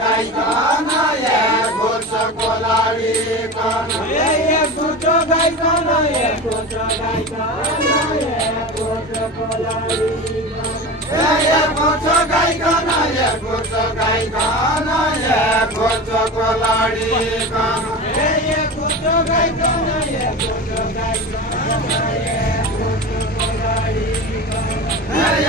गाइकन एक घोष कोलाडीकन एक घोष गाइकन एक घोष गाइकन एक घोष कोलाडीकन एक घोष गाइकन एक घोष गाइकन एक घोष कोलाडीकन एक घोष गाइकन एक घोष गाइकन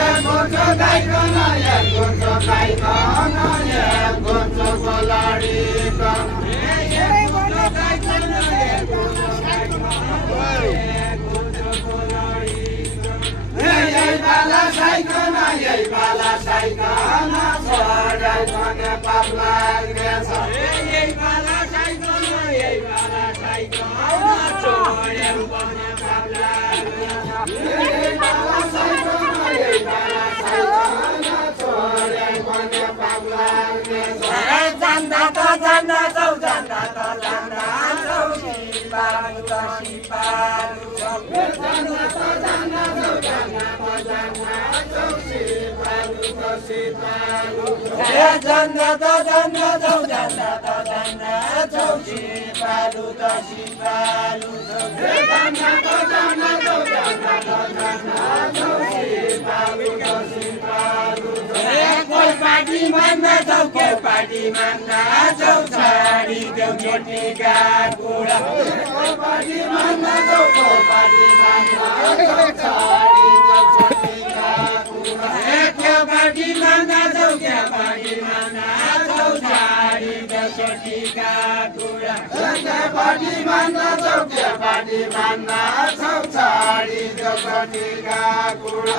एक घोष गाइकन एक घोष गाइकन एक घोष कोलाडीकन एक घोष गाइकन एक घोष यही बाला साइकन यही बाला साइकन छोडाइ भने पाप लाग्नेछ यही बाला साइकन यही बाला साइकन छोडे भने पाप लाग्नेछ यही बाला साइकन यही बाला साइकन छोडे भने पाप लाग्नेछ जान्दा त जान्दा छौ जान्दा त जान्दा छौ सिपालु त सिपालु जान्दा त जान्दा छौ जान्दा त जान्दा छौ सिपालु त सिपालु जान्दा त जान्दा छौ जान्दा त जान्दा छौ सिपालु त सिपालु जान्दा त जान्दा छौ जान्दा त जान्दा छौ सिपालु त सिपालु कोही पार्टी मान्दा छौ कोही पार्टी मान्दा छौ छाडी देऊ केटीका कुरा कोही पार्टी मान्दा छौ कोही पार्टी मान्दा छौ छाडी देऊ केटीका कुरा के पार्टी मान्दा छौ के पार्टी मान्दा छौ छाडी देऊ केटीका कुरा के पार्टी मान्दा छौ के पार्टी मान्दा छौ छाडी देऊ केटीका कुरा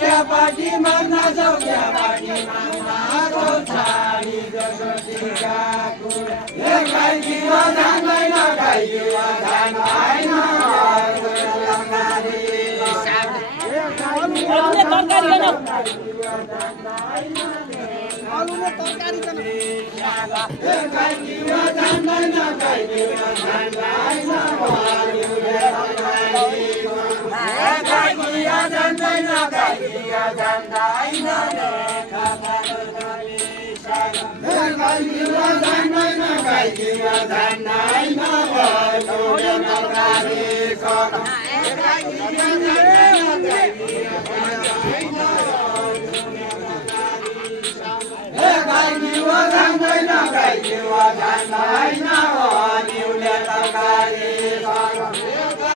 के पार्टी मान्दा छौ के पार्टी मान्दा छौ छाडी देऊ केटीका कुरा गाइदियो जान्दैन गाइदियो जान्दैन आलुले तरकारी आलुले तरकारी गाइदियो जान्दैन गाइदियो जान्दैन गाइदियो जान्दैन गाइदियो जान्दैन गाइदियो जान्दैन गाइदियो जान्दैन छोड्यो तरकारी खान गाइदियो जान्दैन गाइदियो गाइदियो जान्दैन गाइदियो जान्दैन निउले तरकारी खान